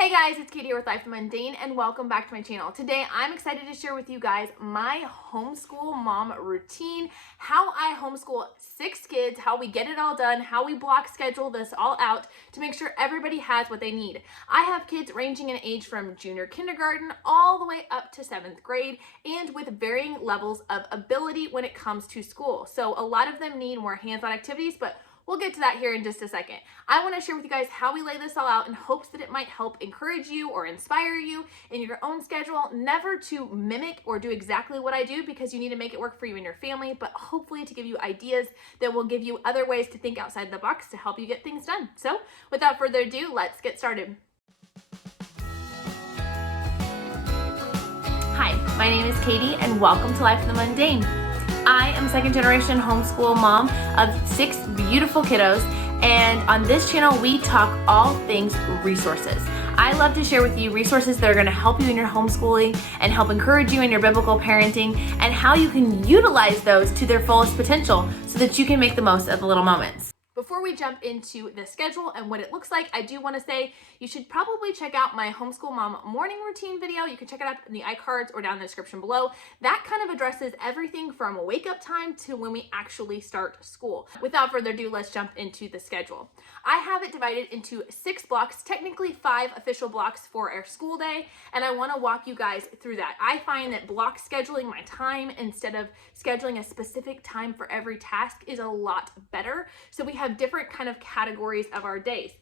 Hey guys, it's Katie here with Life Mundane and welcome back to my channel. Today I'm excited to share with you guys my homeschool mom routine, how I homeschool 6 kids, how we get it all done, how we block schedule this all out to make sure everybody has what they need. I have kids ranging in age from junior kindergarten all the way up to 7th grade and with varying levels of ability when it comes to school. So a lot of them need more hands-on activities, but we'll get to that here in just a second. I want to share with you guys how we lay this all out in hopes that it might help encourage you or inspire you in your own schedule, never to mimic or do exactly what I do because you need to make it work for you and your family, but hopefully to give you ideas that will give you other ways to think outside the box to help you get things done. So without further ado, let's get started. Hi, my name is Katie and welcome to Life in the Mundane. I am a second generation homeschool mom of 6 beautiful kiddos, and on this channel we talk all things resources. I love to share with you resources that are going to help you in your homeschooling and help encourage you in your biblical parenting and how you can utilize those to their fullest potential so that you can make the most of the little moments. Before we jump into the schedule and what it looks like, I do want to say you should probably check out my homeschool mom morning routine video. You can check it out in the iCards or down in the description below. That kind of addresses everything from wake up time to when we actually start school. Without further ado, let's jump into the schedule. I have it divided into 6 blocks, technically 5 official blocks for our school day, and I want to walk you guys through that. I find that block scheduling my time instead of scheduling a specific time for every task is a lot better. So we have different kind of categories of our days.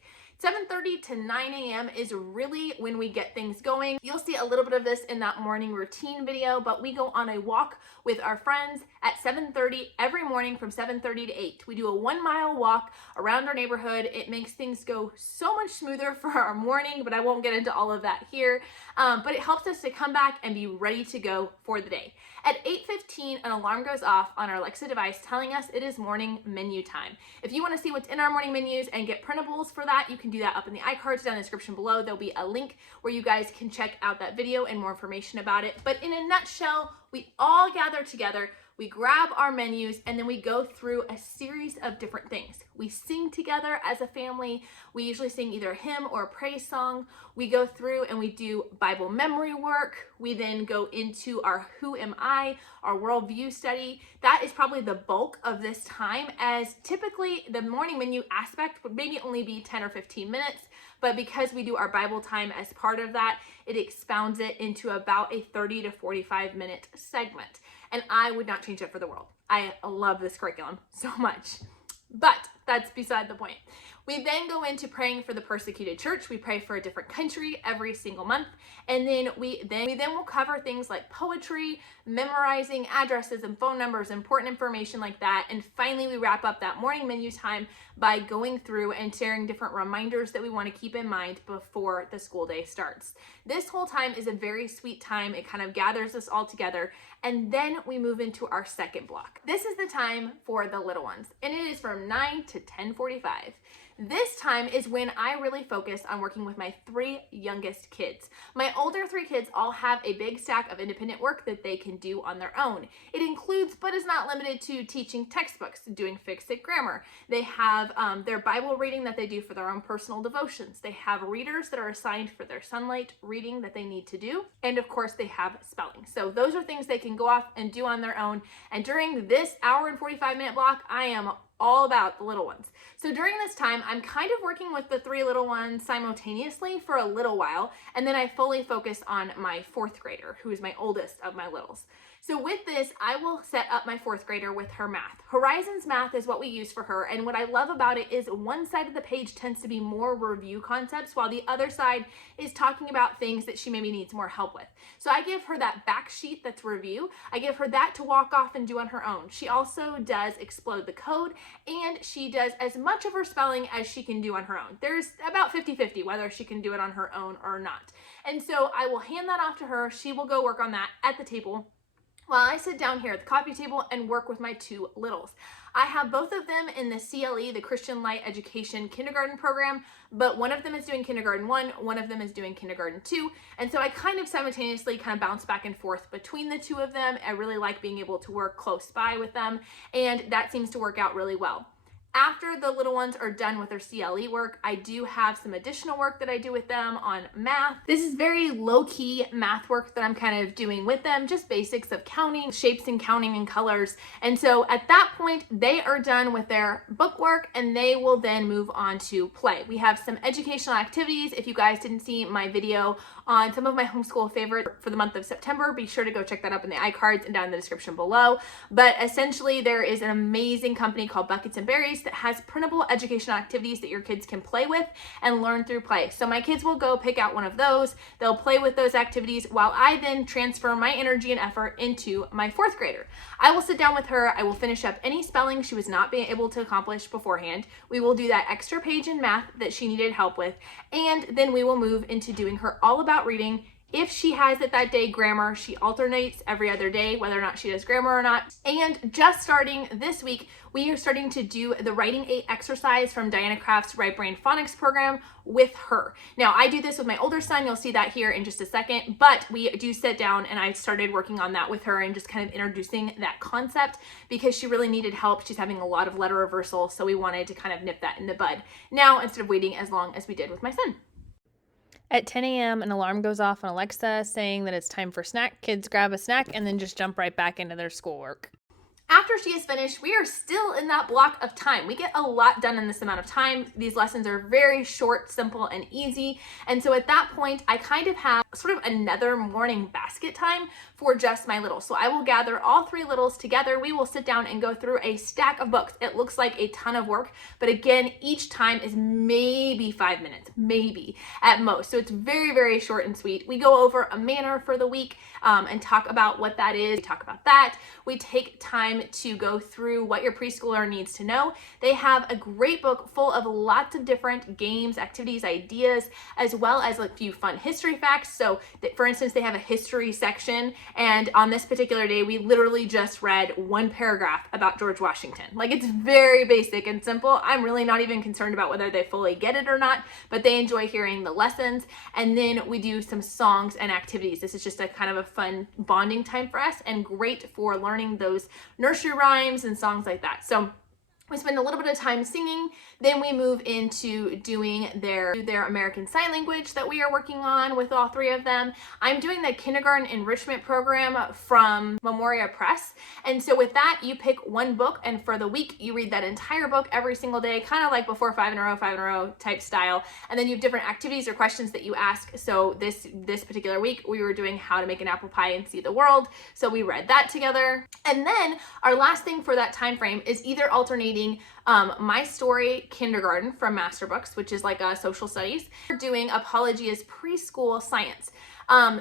7:30 to 9 a.m. is really when we get things going. You'll see a little bit of this in that morning routine video, but we go on a walk with our friends at 7:30 every morning from 7:30 to 8. We do a 1-mile walk around our neighborhood. It makes things go so much smoother for our morning, but I won't get into all of that here. But it helps us to come back and be ready to go for the day. At 8:15, an alarm goes off on our Alexa device telling us it is morning menu time. If you want to see what's in our morning menus and get printables for that, you can do that up in the iCards down in the description below. There'll be a link where you guys can check out that video and more information about it. But in a nutshell, we all gather together, we grab our menus, and then we go through a series of different things. We sing together as a family. We usually sing either a hymn or a praise song. We go through and we do Bible memory work. We then go into our Who Am I, our worldview study. That is probably the bulk of this time, as typically the morning menu aspect would maybe only be 10 or 15 minutes. But because we do our Bible time as part of that, it expounds it into about a 30 to 45 minute segment. And I would not change it for the world. I love this curriculum so much. But that's beside the point. We then go into praying for the persecuted church. We pray for a different country every single month. And then we will cover things like poetry, memorizing addresses and phone numbers, important information like that. And finally, we wrap up that morning menu time by going through and sharing different reminders that we want to keep in mind before the school day starts. This whole time is a very sweet time. It kind of gathers us all together. And then we move into our second block. This is the time for the little ones, and it is from 9 to 10:45. This time is when I really focus on working with my 3 youngest kids. My older 3 kids all have a big stack of independent work that they can do on their own. It includes, but is not limited to, teaching textbooks, doing fix-it grammar. They have their Bible reading that they do for their own personal devotions. They have readers that are assigned for their Sunlight reading that they need to do. And of course, they have spelling. So those are things they can go off and do on their own. And during this hour and 45-minute block, I am all about the little ones. So during this time, I'm kind of working with the 3 little ones simultaneously for a little while, and then I fully focus on my 4th grader, who is my oldest of my littles. So with this, I will set up my 4th grader with her math. Horizons math is what we use for her, and what I love about it is one side of the page tends to be more review concepts, while the other side is talking about things that she maybe needs more help with. So I give her that back sheet that's review. I give her that to walk off and do on her own. She also does Explode the Code, and she does as much of her spelling as she can do on her own. There's about 50-50 whether she can do it on her own or not. And so I will hand that off to her. She will go work on that at the table, while I sit down here at the coffee table and work with my 2 littles. I have both of them in the CLE, the Christian Light Education kindergarten program, but one of them is doing kindergarten 1, one of them is doing kindergarten 2. And so I kind of simultaneously kind of bounce back and forth between the 2 of them. I really like being able to work close by with them, and that seems to work out really well. After the little ones are done with their CLE work, I do have some additional work that I do with them on math. This is very low-key math work that I'm kind of doing with them, just basics of counting, shapes and counting and colors. And so at that point, they are done with their book work and they will then move on to play. We have some educational activities. If you guys didn't see my video on some of my homeschool favorites for the month of September, be sure to go check that up in the iCards and down in the description below. But essentially, there is an amazing company called Buckets and Berries that has printable educational activities that your kids can play with and learn through play. So my kids will go pick out one of those, they'll play with those activities while I then transfer my energy and effort into my 4th grader. I will sit down with her, I will finish up any spelling she was not being able to accomplish beforehand. We will do that extra page in math that she needed help with, and then we will move into doing her all about reading. If she has it that day, grammar, she alternates every other day, whether or not she does grammar or not. And just starting this week, we are starting to do the Writing 8 exercise from Diana Craft's Right Brain Phonics program with her. Now, I do this with my older son. You'll see that here in just a second, but we do sit down and I started working on that with her and just kind of introducing that concept because she really needed help. She's having a lot of letter reversal, so we wanted to kind of nip that in the bud now instead of waiting as long as we did with my son. At 10 a.m., an alarm goes off on Alexa saying that it's time for snack. Kids grab a snack and then just jump right back into their schoolwork. After she is finished, we are still in that block of time. We get a lot done in this amount of time. These lessons are very short, simple, and easy. And so at that point, I kind of have sort of another morning basket time for just my littles. So I will gather all 3 littles together. We will sit down and go through a stack of books. It looks like a ton of work, but again, each time is maybe 5 minutes, maybe at most. So it's very, very short and sweet. We go over a manner for the week and talk about what that is. We talk about that. We take time to go through what your preschooler needs to know. They have a great book full of lots of different games, activities, ideas, as well as a few fun history facts. So for instance, they have a history section, and on this particular day, we literally just read 1 paragraph about George Washington. Like, it's very basic and simple. I'm really not even concerned about whether they fully get it or not, but they enjoy hearing the lessons. And then we do some songs and activities. This is just a kind of a fun bonding time for us and great for learning those nursery rhymes and songs like that. So we spend a little bit of time singing, then we move into doing their American Sign Language that we are working on with all 3 of them. I'm doing the kindergarten enrichment program from Memoria Press. And so with that, you pick 1 book, and for the week, you read that entire book every single day, kind of like before 5 in a row type style. And then you have different activities or questions that you ask. So this particular week, we were doing how to make an apple pie and see the world. So we read that together. And then our last thing for that time frame is either alternating My Story Kindergarten from Master Books, which is like a social studies. We're doing Apology as preschool science.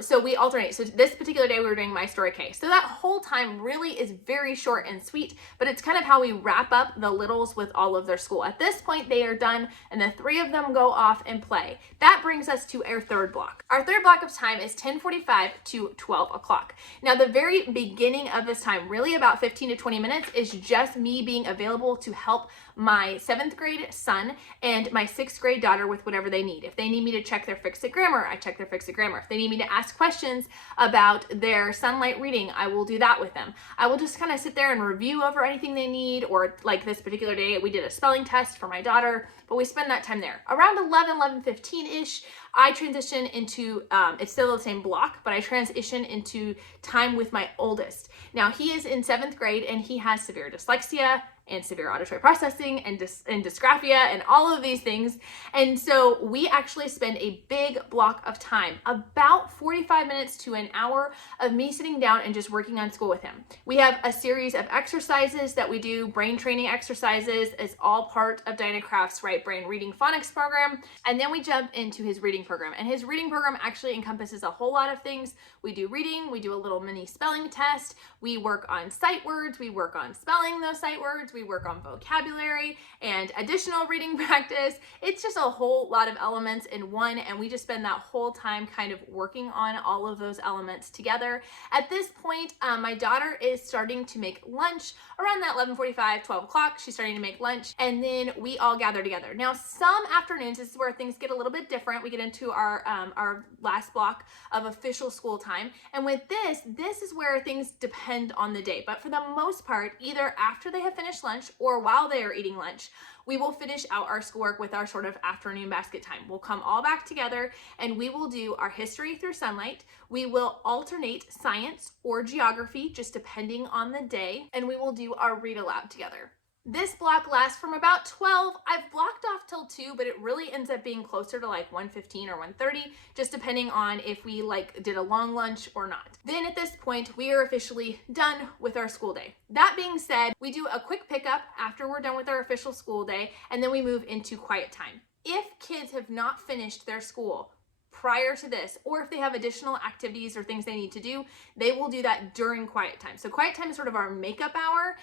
So we alternate. So this particular day we were doing My Story K. So that whole time really is very short and sweet, but it's kind of how we wrap up the littles with all of their school. At this point, they are done and the 3 of them go off and play. That brings us to our 3rd block. Our 3rd block of time is 10:45 to 12 o'clock. Now, the very beginning of this time, really about 15 to 20 minutes, is just me being available to help my 7th grade son and my 6th grade daughter with whatever they need. If they need me to check their Fix-It grammar, I check their Fix-It grammar. If they need me to ask questions about their Sunlight reading, I will do that with them. I will just kind of sit there and review over anything they need, or like this particular day, we did a spelling test for my daughter, but we spend that time there. Around 11:15-ish, I transition into, it's still the same block, but I transition into time with my oldest. Now, he is in 7th grade and he has severe dyslexia and severe auditory processing and dysgraphia and all of these things. And so we actually spend a big block of time, about 45 minutes to an hour of me sitting down and just working on school with him. We have a series of exercises that we do, brain training exercises, as all part of Diana Craft's Right Brain Reading Phonics program. And then we jump into his reading program. And his reading program actually encompasses a whole lot of things. We do reading, we do a little mini spelling test, we work on sight words, we work on spelling those sight words, we work on vocabulary and additional reading practice. It's just a whole lot of elements in one, and we just spend that whole time kind of working on all of those elements together. At this point, my daughter is starting to make lunch around that 11:45, 12 o'clock. She's starting to make lunch, and then we all gather together. Now, some afternoons, this is where things get a little bit different. We get into our last block of official school time, and with this is where things depend on the day. But for the most part, either after they have finished lunch or while they are eating lunch, we will finish out our schoolwork with our sort of afternoon basket time. We'll come all back together and we will do our history through sunlight. We will alternate science or geography, just depending on the day, and we will do our read aloud together. This block lasts from about 12. I've blocked off till 2, but it really ends up being closer to like 1:15 or 1:30, just depending on if we did a long lunch or not. Then at this point, we are officially done with our school day. That being said, we do a quick pickup after we're done with our official school day, and then we move into quiet time. If kids have not finished their school prior to this, or if they have additional activities or things they need to do, they will do that during quiet time. So quiet time is sort of our makeup hour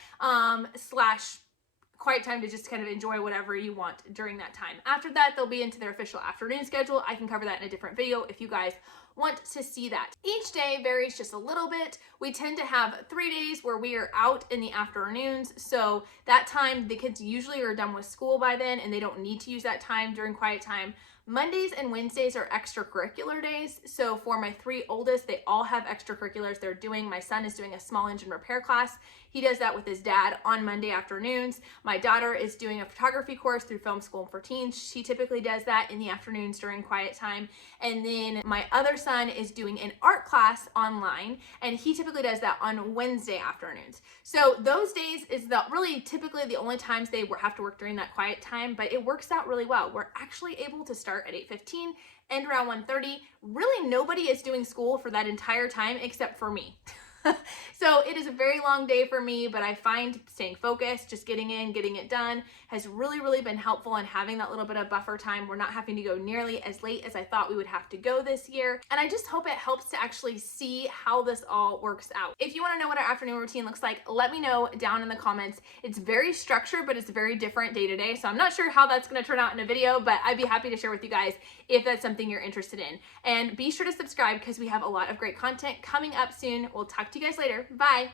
slash quiet time to just kind of enjoy whatever you want during that time. After that, they'll be into their official afternoon schedule. I can cover that in a different video if you guys want to see that. Each day varies just a little bit. We tend to have 3 days where we are out in the afternoons. So that time, the kids usually are done with school by then and they don't need to use that time during quiet time. Mondays and Wednesdays are extracurricular days. So for my 3 oldest, they all have extracurriculars they're doing. My son is doing a small engine repair class. He does that with his dad on Monday afternoons. My daughter is doing a photography course through Film School for Teens. She typically does that in the afternoons during quiet time. And then my other son is doing an art class online, and he typically does that on Wednesday afternoons. So those days is really typically the only times they have to work during that quiet time, but it works out really well. We're actually able to start at 8:15, end around 1:30. Really nobody is doing school for that entire time except for me. So it is a very long day for me, but I find staying focused, just getting in, getting it done has really been helpful in having that little bit of buffer time. We're not having to go nearly as late as I thought we would have to go this year. And I just hope it helps to actually see how this all works out. If you want to know what our afternoon routine looks like, let me know down in the comments. It's very structured, but it's very different day to day. So I'm not sure how that's going to turn out in a video, but I'd be happy to share with you guys if that's something you're interested in. And be sure to subscribe because we have a lot of great content coming up soon. We'll talk to you guys later. Bye.